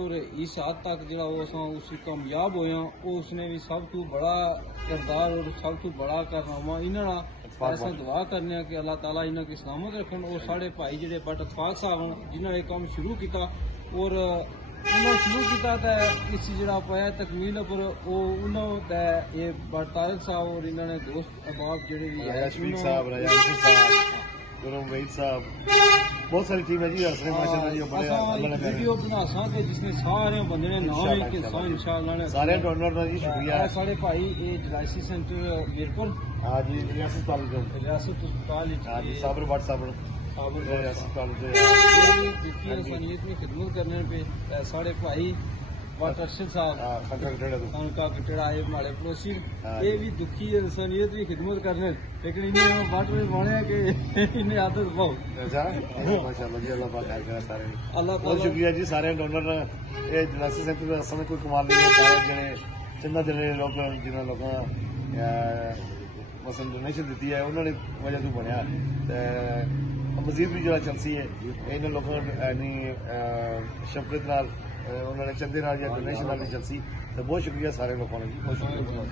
और इस हद तक जो उस कामयाब होया उसने भी सब तो बड़ा किरदार और सब तो बड़ा कारनामा इन्होंने ऐसा दुआ करने कि अल्लाह ताला इन्हों की सलामत रखन। और साढ़े भाई जो बट अतफाक साहब जिन्होंने ये काम शुरू किया और उन्होंने शुरू किया तो इस जरा पाया तकमील पर उन्होंने ये बट तारिक साहब और इन्होंने दोस्त अहबाब जोड़े भी बहुत सारी टीम है जी माशाल्लाह जी वीडियो बना कि जिसने सारे बंदे ने नाम लिख के इंशाअल्लाह सारे डोनर का जी शुक्रिया है। साढ़े भाई ये जलासी सेंटर मीरपुर हाँ जी रियासत अस्पताल हाँ जी साबर बाट साबर अस्पताल इंसानियत में खिदमत करने पे साढ़े भाई अरशद साहब उनका कटड़ा है हमारे पड़ोसी ये भी दुखी है इंसानियत की खिदमत करने लेकिन इन्हें बाट में बने कि इन्हें आदत बहुत माशाल्लाह जी अल्लाह बहुत शुक्रिया जी सारे डोनर ये जलासी सेंटर का समय कोई कमाल नहीं है सारे जने चंदा जने लोग जिन्होंने लोगों मसल डोनेशन दी है उन्होंने वजह तो बनया मजीद भी जो चलसी है इन लोगों ने शफकत नाल उन्होंने चंदे नाल या डोनेशन नाल चलसी तो बहुत शुक्रिया सारे लोगों ने जी बहुत शुक्रिया।